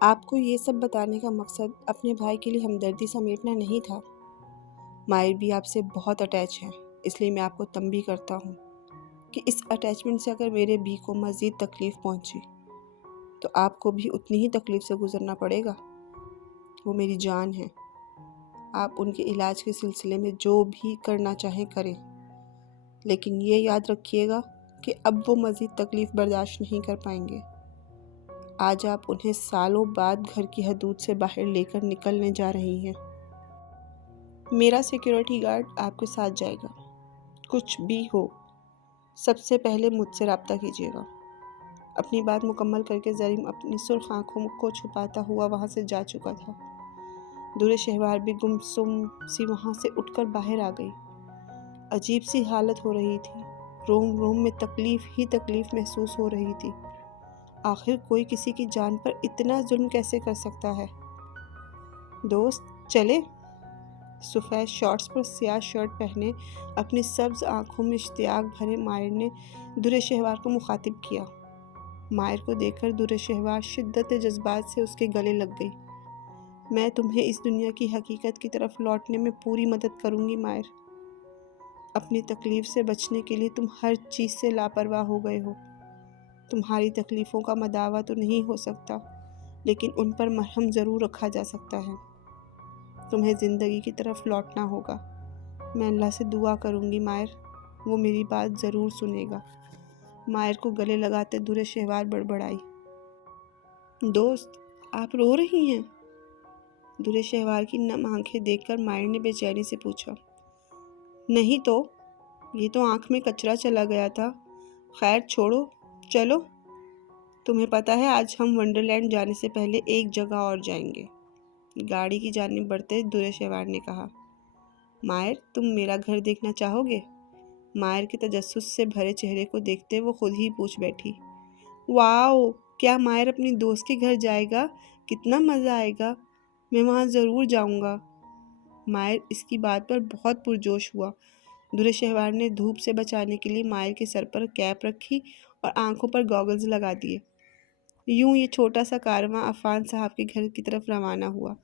آپ کو یہ سب بتانے کا مقصد اپنے بھائی کے لیے ہمدردی سمیٹنا نہیں تھا۔ مائر بھی آپ سے بہت اٹیچ ہے، اس لیے میں آپ کو تنبیہ کرتا ہوں کہ اس اٹیچمنٹ سے اگر میرے بھی کو مزید تکلیف پہنچی تو آپ کو بھی اتنی ہی تکلیف سے گزرنا پڑے گا۔ وہ میری جان ہے، آپ ان کے علاج کے سلسلے میں جو بھی کرنا چاہیں کریں، لیکن یہ یاد رکھیے گا کہ اب وہ مزید تکلیف برداشت نہیں کر پائیں گے۔ آج آپ انہیں سالوں بعد گھر کی حدود سے باہر لے کر نکلنے جا رہی ہیں۔ میرا سیکیورٹی گارڈ آپ کے ساتھ جائے گا۔ کچھ بھی ہو، سب سے پہلے مجھ سے رابطہ کیجیے گا۔ اپنی بات مکمل کر کے زریم اپنی سرخ آنکھوں کو چھپاتا ہوا وہاں سے جا چکا تھا۔ دور شہوار بھی گمسم سی وہاں سے اٹھ کر باہر آ گئی۔ عجیب سی حالت ہو رہی تھی، روم روم میں تکلیف ہی تکلیف محسوس ہو رہی تھی۔ آخر کوئی کسی کی جان پر اتنا ظلم کیسے کر سکتا ہے؟ دوست چلے؟ سفید شارٹس پر سیاہ شرٹ پہنے اپنی سبز آنکھوں میں اشتیاق بھرے مائر نے دور شہوار کو مخاطب کیا۔ مائر کو دیکھ کر دور شہوار شدت جذبات سے اس کے گلے لگ گئی۔ میں تمہیں اس دنیا کی حقیقت کی طرف لوٹنے میں پوری مدد کروں گی مائر۔ اپنی تکلیف سے بچنے کے لیے تم ہر چیز سے لاپرواہ ہو گئے ہو۔ تمہاری تکلیفوں کا مداوع تو نہیں ہو سکتا، لیکن ان پر مرہم ضرور رکھا جا سکتا ہے۔ تمہیں زندگی کی طرف لوٹنا ہوگا۔ میں اللہ سے دعا کروں گی مائر، وہ میری بات ضرور سنے گا۔ مائر کو گلے لگاتے دور شہوار بڑبڑائی۔ دوست آپ رو رہی ہیں؟ دور شہوار کی نم آنکھیں دیکھ کر مائر نے بے چینی سے پوچھا۔ نہیں تو، یہ تو آنکھ میں کچرا چلا گیا تھا۔ خیر چھوڑو، چلو۔ تمہیں پتہ ہے آج ہم ونڈرلینڈ جانے سے پہلے ایک جگہ اور جائیں گے، گاڑی کی جانب بڑھتے دور شہوار نے کہا۔ مائر تم میرا گھر دیکھنا چاہو گے؟ مائر کے تجسس سے بھرے چہرے کو دیکھتے وہ خود ہی پوچھ بیٹھی۔ واو، کیا مائر اپنی دوست کے گھر جائے گا؟ کتنا مزہ آئے گا، میں وہاں ضرور جاؤں گا۔ مائر اس کی بات پر بہت پرجوش ہوا۔ دور شہوار نے دھوپ سے بچانے کے لیے مائر کے سر پر کیپ رکھی اور آنکھوں پر گاگلز لگا دیے۔ یوں یہ چھوٹا سا کارواں عفان صاحب کے گھر کی طرف روانہ ہوا۔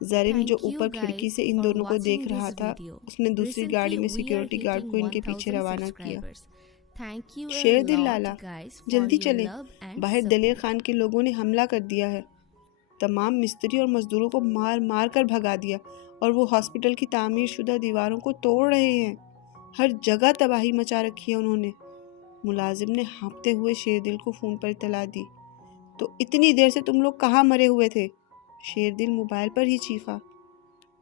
زریم جو اوپر کھڑکی سے ان دونوں کو دیکھ رہا تھا، اس نے دوسری گاڑی میں سیکیورٹی گارڈ کو ان کے پیچھے روانہ کیا۔ شیر دل لالا، جلدی چلیں، باہر دلیر خان کے لوگوں نے حملہ کر دیا ہے۔ تمام مستری اور مزدوروں کو مار مار کر بھگا دیا اور وہ ہاسپٹل کی تعمیر شدہ دیواروں کو توڑ رہے ہیں۔ ہر جگہ تباہی مچا رکھی ہے انہوں نے۔ ملازم نے ہانپتے ہوئے شیر دل کو فون پر اطلاع دی۔ تو اتنی دیر سے تم لوگ کہاں مرے ہوئے تھے؟ شیر دل موبائل پر ہی چیخا۔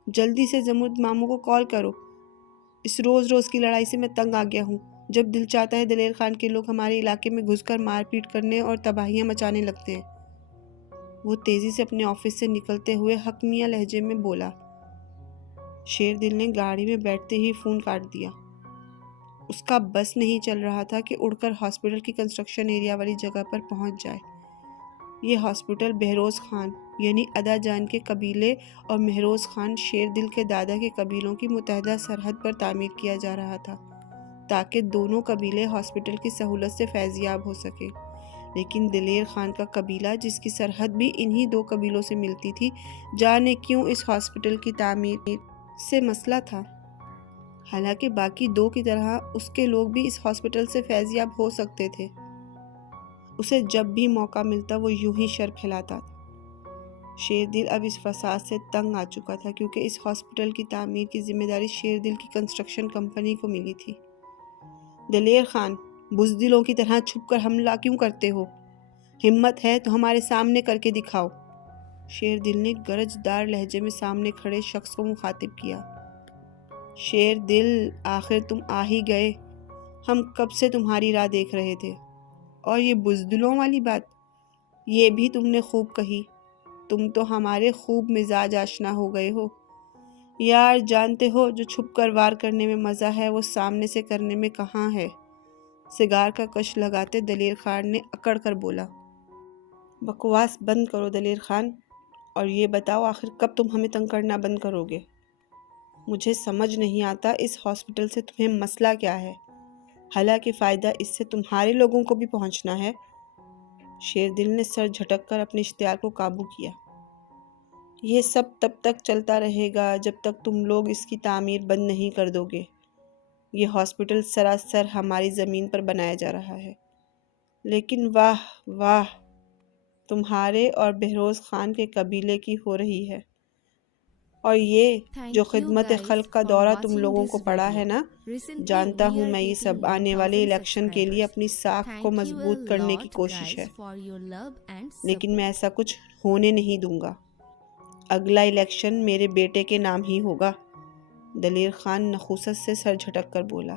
جلدی سے زمرد ماموں کو کال کرو، اس روز روز کی لڑائی سے میں تنگ آ گیا ہوں۔ جب دل چاہتا ہے دلیر خان کے لوگ ہمارے علاقے میں گھس کر مار پیٹ کرنے اور تباہیاں مچانے لگتے ہیں۔ وہ تیزی سے اپنے آفس سے نکلتے ہوئے حکمیہ لہجے میں بولا۔ شیر دل نے گاڑی میں بیٹھتے ہی فون کاٹ دیا۔ اس کا بس نہیں چل رہا تھا کہ اڑ کر ہاسپٹل کی کنسٹرکشن ایریا والی جگہ پر پہنچ جائے۔ یہ ہاسپٹل بہروز خان یعنی ادا جان کے قبیلے اور مہروز خان شیر دل کے دادا کے قبیلوں کی متحدہ سرحد پر تعمیر کیا جا رہا تھا، تاکہ دونوں قبیلے ہاسپٹل کی سہولت سے فیض یاب ہو سکے۔ لیکن دلیر خان کا قبیلہ، جس کی سرحد بھی انہی دو قبیلوں سے ملتی تھی، جانے کیوں اس ہاسپٹل کی تعمیر سے مسئلہ تھا۔ حالانکہ باقی دو کی طرح اس کے لوگ بھی اس ہاسپٹل سے فیض یاب ہو سکتے تھے۔ اسے جب بھی موقع ملتا وہ یوں ہی شر پھیلاتا تھا۔ شیر دل اب اس فساد سے تنگ آ چکا تھا، کیونکہ اس ہاسپٹل کی تعمیر کی ذمہ داری شیر دل کی کنسٹرکشن کمپنی کو ملی تھی۔ دلیر خان، بزدلوں کی طرح چھپ کر حملہ کیوں کرتے ہو؟ ہمت ہے تو ہمارے سامنے کر کے دکھاؤ۔ شیر دل نے گرج دار لہجے میں سامنے کھڑے شخص کو مخاطب کیا۔ شیر دل، آخر تم آ ہی گئے، ہم کب سے تمہاری راہ دیکھ رہے تھے۔ اور یہ بزدلوں والی بات، یہ بھی تم نے خوب کہی، تم تو ہمارے خوب مزاج آشنا ہو گئے ہو۔ یار جانتے ہو، جو چھپ کر وار کرنے میں مزہ ہے وہ سامنے سے کرنے میں کہاں ہے۔ سگار کا کش لگاتے دلیر خان نے اکڑ کر بولا۔ بکواس بند کرو دلیر خان، اور یہ بتاؤ آخر کب تم ہمیں تنگ کرنا بند کرو گے؟ مجھے سمجھ نہیں آتا اس ہاسپٹل سے تمہیں مسئلہ کیا ہے؟ حالانکہ فائدہ اس سے تمہارے لوگوں کو بھی پہنچنا ہے۔ شیر دل نے سر جھٹک کر اپنے اشتعال کو قابو کیا۔ یہ سب تب تک چلتا رہے گا جب تک تم لوگ اس کی تعمیر بند نہیں کر دو گے۔ یہ ہاسپٹل سراسر ہماری زمین پر بنایا جا رہا ہے، لیکن واہ واہ تمہارے اور بہروز خان کے قبیلے کی ہو رہی ہے۔ اور یہ جو Thank you خدمت guys خلق کا for دورہ تم watching لوگوں کو this پڑا ہے video. نا، Recently جانتا we ہوں are میں یہ hitting سب آنے والے 1000 الیکشن کے لیے subscribers. اپنی ساکھ کو Thank you a مضبوط کرنے کی lot کوشش ہے، guys for your love and لیکن میں support. ایسا کچھ ہونے نہیں دوں گا۔ اگلا الیکشن میرے بیٹے کے نام ہی ہوگا، دلیر خان نخوست سے سر جھٹک کر بولا۔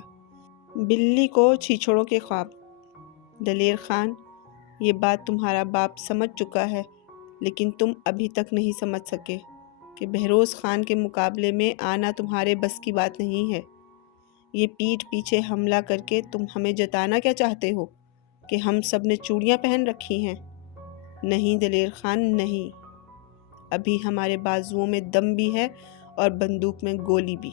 بلی کو چھیچڑوں کے خواب۔ دلیر خان، یہ بات تمہارا باپ سمجھ چکا ہے، لیکن تم ابھی تک نہیں سمجھ سکے کہ بہروز خان کے مقابلے میں آنا تمہارے بس کی بات نہیں ہے۔ یہ پیٹھ پیچھے حملہ کر کے تم ہمیں جتانا کیا چاہتے ہو کہ ہم سب نے چوڑیاں پہن رکھی ہیں؟ نہیں دلیر خان، نہیں، ابھی ہمارے بازوؤں میں دم بھی ہے اور بندوق میں گولی بھی۔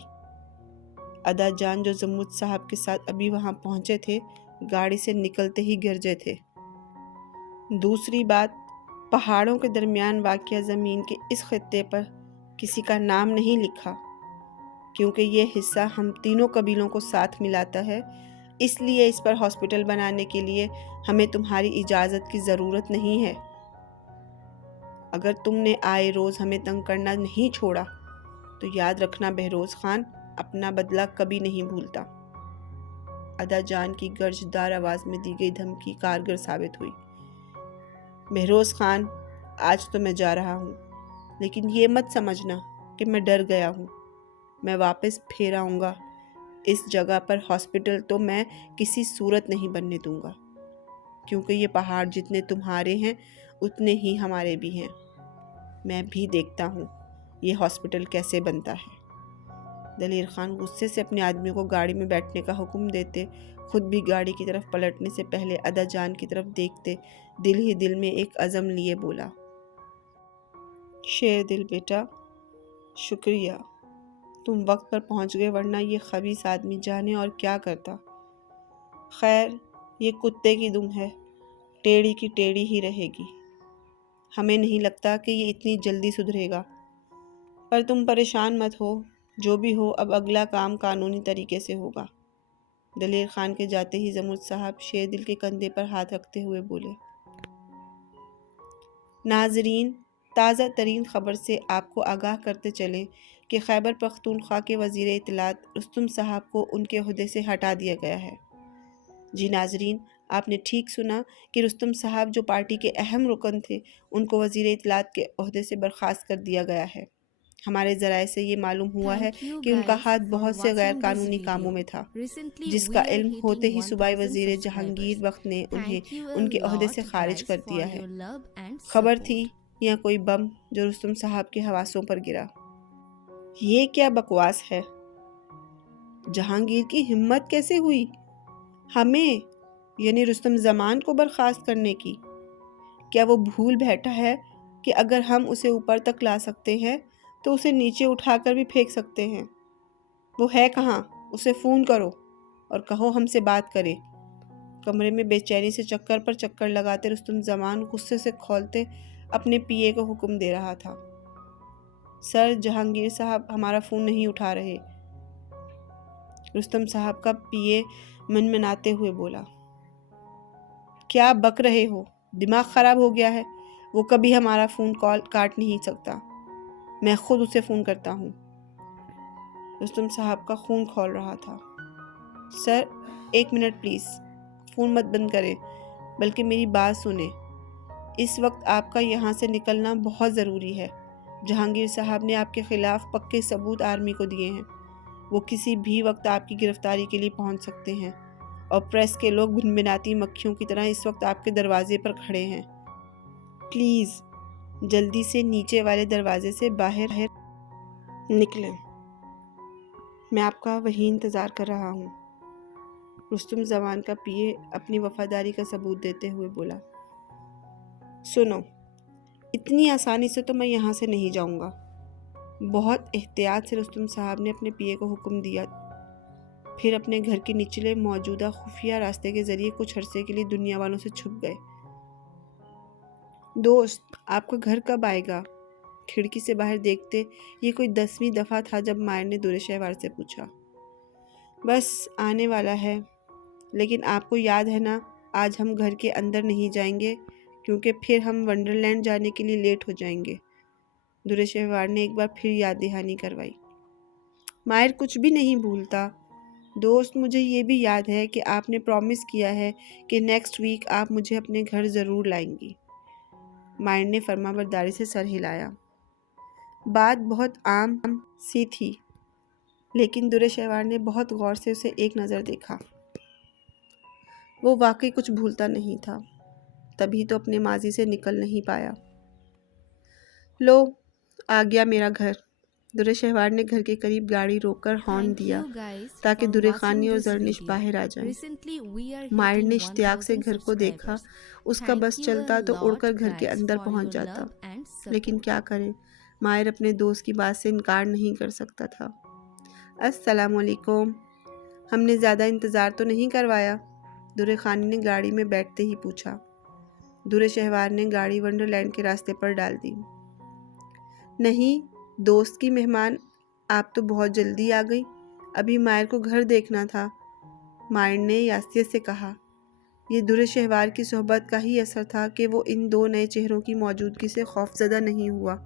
ادا جان جو زمود صاحب کے ساتھ ابھی وہاں پہنچے تھے، گاڑی سے نکلتے ہی گرجے تھے۔ دوسری بات، پہاڑوں کے درمیان واقع زمین کے اس خطے پر کسی کا نام نہیں لکھا، کیونکہ یہ حصہ ہم تینوں قبیلوں کو ساتھ ملاتا ہے، اس لیے اس پر ہاسپٹل بنانے کے لیے ہمیں تمہاری اجازت کی ضرورت نہیں ہے۔ اگر تم نے آئے روز ہمیں تنگ کرنا نہیں چھوڑا تو یاد رکھنا بہروز خان اپنا بدلہ کبھی نہیں بھولتا۔ ادا جان کی گرجدار آواز میں دی گئی دھمکی کارگر ثابت ہوئی۔ بہروز خان، آج تو میں جا رہا ہوں، لیکن یہ مت سمجھنا کہ میں ڈر گیا ہوں۔ میں واپس پھر آؤں گا۔ اس جگہ پر ہاسپٹل تو میں کسی صورت نہیں بننے دوں گا، کیونکہ یہ پہاڑ جتنے تمہارے ہیں اتنے ہی ہمارے بھی ہیں۔ میں بھی دیکھتا ہوں یہ ہاسپٹل کیسے بنتا ہے۔ دلیر خان غصے سے اپنے آدمیوں کو گاڑی میں بیٹھنے کا حکم دیتے، خود بھی گاڑی کی طرف پلٹنے سے پہلے ادا جان کی طرف دیکھتے دل ہی دل میں ایک عزم لیے بولا، شیر دل بیٹا، شکریہ، تم وقت پر پہنچ گئے، ورنہ یہ خبیث آدمی جانے اور کیا کرتا۔ خیر، یہ کتے کی دم ہے، ٹیڑھی کی ٹیڑھی ہی رہے گی۔ ہمیں نہیں لگتا کہ یہ اتنی جلدی سدھرے گا، پر تم پریشان مت ہو، جو بھی ہو اب اگلا کام قانونی طریقے سے ہوگا۔ دلیر خان کے جاتے ہی زمود صاحب شیر دل کے کندھے پر ہاتھ رکھتے ہوئے بولے، ناظرین، تازہ ترین خبر سے آپ کو آگاہ کرتے چلیں کہ خیبر پختونخوا کے وزیر اطلاعات رستم صاحب کو ان کے عہدے سے ہٹا دیا گیا ہے۔ جی ناظرین، آپ نے ٹھیک سنا کہ رستم صاحب جو پارٹی کے اہم رکن تھے، ان کو وزیر اطلاعات کے عہدے سے برخاست کر دیا گیا ہے۔ ہمارے ذرائع سے یہ معلوم ہوا ہے Thank you کہ ان کا guys ہاتھ for بہت سے غیر watching this قانونی کاموں video. میں تھا، Recently جس we کا are علم ہوتے hitting ہی صوبائی 1000 وزیر subscribers. جہانگیر وقت نے انہیں Thank you a ان کے عہدے سے lot خارج guys کر for دیا ہے۔ your love and خبر تھی support. یا کوئی بم جو رستم صاحب کے حواسوں پر گرا؟ یہ کیا بکواس ہے؟ جہانگیر کی ہمت کیسے ہوئی ہمیں، یعنی رستم زمان کو برخاست کرنے کی؟ کیا وہ بھول بیٹھا ہے کہ اگر ہم اسے اوپر تک لا سکتے ہیں تو اسے نیچے اٹھا کر بھی پھینک سکتے ہیں؟ وہ ہے کہاں؟ اسے فون کرو اور کہو ہم سے بات کرے۔ کمرے میں بے چینی سے چکر پر چکر لگاتے رستم زمان غصے سے کھولتے اپنے پی اے کو حکم دے رہا تھا، سر جہانگیر صاحب ہمارا فون نہیں اٹھا رہے۔ رستم صاحب کا پی اے منمناتے ہوئے بولا، کیا بک رہے ہو؟ دماغ خراب ہو گیا ہے؟ وہ کبھی ہمارا فون کال کاٹ نہیں سکتا، میں خود اسے فون کرتا ہوں۔ رستم صاحب کا خون کھول رہا تھا۔ سر، 1 منٹ پلیز، فون مت بند کریں، بلکہ میری بات سنیں۔ اس وقت آپ کا یہاں سے نکلنا بہت ضروری ہے۔ جہانگیر صاحب نے آپ کے خلاف پکے ثبوت آرمی کو دیے ہیں، وہ کسی بھی وقت آپ کی گرفتاری کے لیے پہنچ سکتے ہیں، اور پریس کے لوگ بھنبھناتی مکھیوں کی طرح اس وقت آپ کے دروازے پر کھڑے ہیں۔ پلیز جلدی سے نیچے والے دروازے سے باہر نکلیں، میں آپ کا وہیں انتظار کر رہا ہوں۔ رستم زمان کا پی اے اپنی وفاداری کا ثبوت دیتے ہوئے بولا، سنو، اتنی آسانی سے تو میں یہاں سے نہیں جاؤں گا۔ بہت احتیاط سے رستم صاحب نے اپنے پی اے کو حکم دیا، پھر اپنے گھر کے نچلے موجودہ خفیہ راستے کے ذریعے کچھ عرصے کے لیے دنیا والوں سے چھپ گئے۔ دوست آپ کا گھر کب آئے گا؟ کھڑکی سے باہر دیکھتے یہ کوئی 10ویں دفعہ تھا جب مائر نے دور شہوار سے پوچھا۔ بس آنے والا ہے، لیکن آپ کو یاد ہے نا آج ہم گھر کے اندر نہیں جائیں گے کیونکہ پھر ہم ونڈرلینڈ جانے کے لیے لیٹ ہو جائیں گے۔ دور شہوار نے ایک بار پھر یاد دہانی کروائی۔ مائر کچھ بھی نہیں بھولتا۔ دوست مجھے یہ بھی یاد ہے کہ آپ نے پرومس کیا ہے کہ نیکسٹ ویک آپ مجھے اپنے گھر ضرور لائیں گی۔ مائر نے فرما برداری سے سر ہلایا۔ بات بہت عام سی تھی، لیکن دور شہوار نے بہت غور سے اسے ایک نظر دیکھا۔ وہ واقعی کچھ بھولتا نہیں تھا، تبھی تو اپنے ماضی سے نکل نہیں پایا۔ لو آ گیا میرا گھر۔ دور شہوار نے گھر کے قریب گاڑی روک کر ہارن Thank دیا you guys تاکہ for دورے watching خانی اور this زرنش video. باہر آ جائیں۔ Recently we are مائر نے hitting اشتیاق سے 1000 گھر کو دیکھا، subscribers. اس کا بس Thank you چلتا a تو اڑ کر lot گھر کے guys اندر for پہنچ your جاتا، love and لیکن support. کیا کرے مائر اپنے دوست کی بات سے انکار نہیں کر سکتا تھا۔ السلام علیکم، ہم نے زیادہ انتظار تو نہیں کروایا؟ دورے خانی نے گاڑی میں بیٹھتے ہی پوچھا۔ دورے شہوار نے گاڑی ونڈرلینڈ کے راستے پر ڈال دی۔ نہیں دوست کی مہمان، آپ تو بہت جلدی آ گئی، ابھی مائر کو گھر دیکھنا تھا، مائر نے یاسیت سے کہا۔ یہ دور شہوار کی صحبت کا ہی اثر تھا کہ وہ ان دو نئے چہروں کی موجودگی سے خوفزدہ نہیں ہوا۔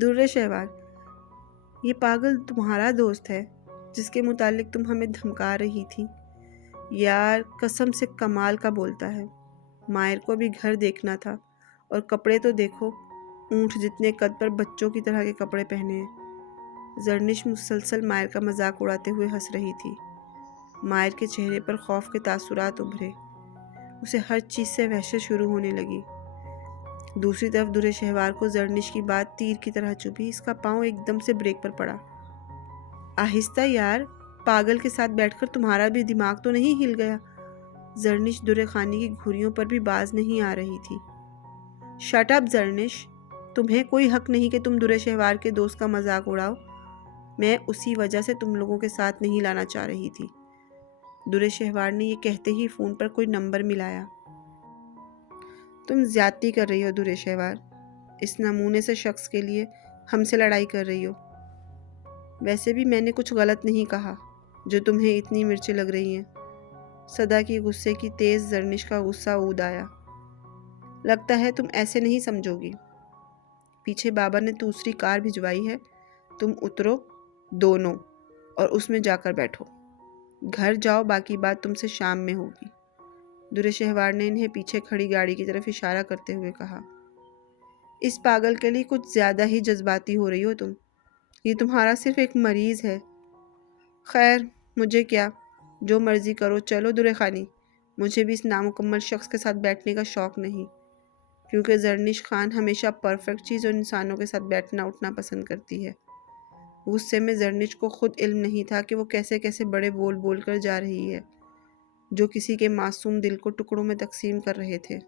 دور شہوار، یہ پاگل تمہارا دوست ہے جس کے متعلق تم ہمیں دھمکا رہی تھی؟ یار قسم سے کمال کا بولتا ہے۔ مائر کو بھی گھر دیکھنا تھا، اور کپڑے تو دیکھو، اونٹ جتنے قد پر بچوں کی طرح کے کپڑے پہنے ہیں۔ زرنش مسلسل مائر کا مذاق اڑاتے ہوئے ہنس رہی تھی۔ مائر کے چہرے پر خوف کے تاثرات ابھرے، اسے ہر چیز سے وحشت شروع ہونے لگی۔ دوسری طرف دور شہوار کو زرنش کی بات تیر کی طرح چبھی، اس کا پاؤں ایک دم سے بریک پر پڑا۔ آہستہ یار، پاگل کے ساتھ بیٹھ کر تمہارا بھی دماغ تو نہیں ہل گیا؟ زرنش دور خانی کی گھریوں پر بھی باز نہیں آ رہی تھی۔ شٹ اپ زرنش، تمہیں کوئی حق نہیں کہ تم دور شہوار کے دوست کا مذاق اڑاؤ۔ میں اسی وجہ سے تم لوگوں کے ساتھ نہیں لانا چاہ رہی تھی۔ دور شہوار نے یہ کہتے ہی فون پر کوئی نمبر ملایا۔ تم زیادتی کر رہی ہو دور شہوار، اس نمونے سے شخص کے لیے ہم سے لڑائی کر رہی ہو۔ ویسے بھی میں نے کچھ غلط نہیں کہا جو تمہیں اتنی مرچیں لگ رہی ہیں۔ صدا کی غصے کی تیز زرنش کا غصہ اود آیا۔ لگتا ہے تم ایسے نہیں سمجھو گی۔ پیچھے بابا نے دوسری کار بھجوائی ہے، تم اترو دونوں اور اس میں جا کر بیٹھو۔ گھر جاؤ، باقی بات تم سے شام میں ہوگی۔ دور شہوار نے انہیں پیچھے کھڑی گاڑی کی طرف اشارہ کرتے ہوئے کہا۔ اس پاگل کے لیے کچھ زیادہ ہی جذباتی ہو رہی ہو تم، یہ تمہارا صرف ایک مریض ہے۔ خیر مجھے کیا، جو مرضی کرو، چلو دور خانی، مجھے بھی اس نامکمل شخص کے ساتھ بیٹھنے کا شوق نہیں، کیونکہ زرنش خان ہمیشہ پرفیکٹ چیز اور انسانوں کے ساتھ بیٹھنا اٹھنا پسند کرتی ہے۔ غصے میں زرنش کو خود علم نہیں تھا کہ وہ کیسے کیسے بڑے بول بول کر جا رہی ہے جو کسی کے معصوم دل کو ٹکڑوں میں تقسیم کر رہے تھے۔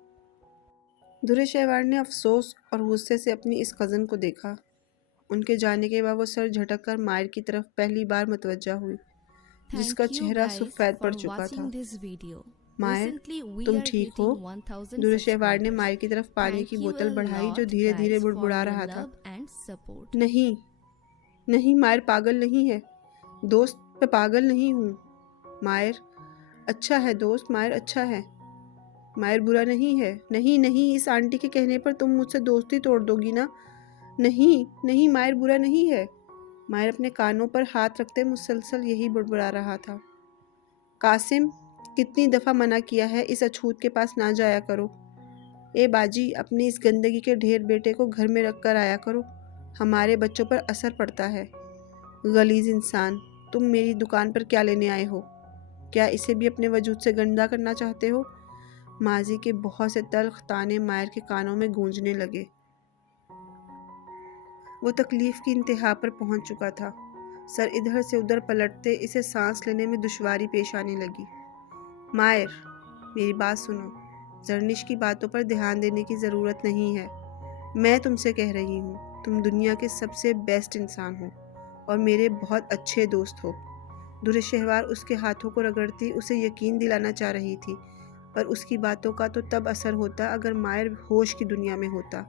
دور شہوار نے افسوس اور غصے سے اپنی اس کزن کو دیکھا۔ ان کے جانے کے بعد وہ سر جھٹک کر مائر کی طرف پہلی بار متوجہ ہوئی، جس کا Thank you چہرہ guys سفید پڑ for چکا تھا۔ watching this video. مائر Recently we تم are ٹھیک ہو؟ hitting 1000 دور شہوار نے subscribers. مائر کی طرف پانی کی Thank you بوتل a بڑھائی جو lot دھیرے دھیرے guys for بڑبڑا your رہا تھا۔ love and support. نہیں نہیں مائر پاگل نہیں ہے دوست، میں پاگل نہیں ہوں۔ مائر اچھا ہے دوست، مائر اچھا ہے، مائر برا نہیں ہے۔ نہیں نہیں، اس آنٹی کے کہنے پر تم مجھ سے دوستی توڑ دو گی نا؟ نہیں نہیں، مائر برا نہیں ہے۔ مائر اپنے کانوں پر ہاتھ رکھتے مسلسل یہی بڑبڑا رہا تھا۔ قاسم کتنی دفعہ منع کیا ہے اس اچھوت کے پاس نہ جایا کرو۔ اے باجی، اپنی اس گندگی کے ڈھیر بیٹے کو گھر میں رکھ کر آیا کرو، ہمارے بچوں پر اثر پڑتا ہے۔ غلیظ انسان، تم میری دکان پر کیا لینے آئے ہو؟ کیا اسے بھی اپنے وجود سے گندا کرنا چاہتے ہو؟ ماضی کے بہت سے تلخ تانے مائر کے کانوں میں گونجنے لگے۔ وہ تکلیف کی انتہا پر پہنچ چکا تھا۔ سر ادھر سے ادھر پلٹتے اسے سانس لینے میں دشواری پیش آنے لگی۔ مائر میری بات سنو، زرنش کی باتوں پر دھیان دینے کی ضرورت نہیں ہے۔ میں تم سے کہہ رہی ہوں، تم دنیا کے سب سے بیسٹ انسان ہو اور میرے بہت اچھے دوست ہو۔ دور شہوار اس کے ہاتھوں کو رگڑتی اسے یقین دلانا چاہ رہی تھی، پر اس کی باتوں کا تو تب اثر ہوتا اگر ماہر ہوش کی دنیا میں ہوتا۔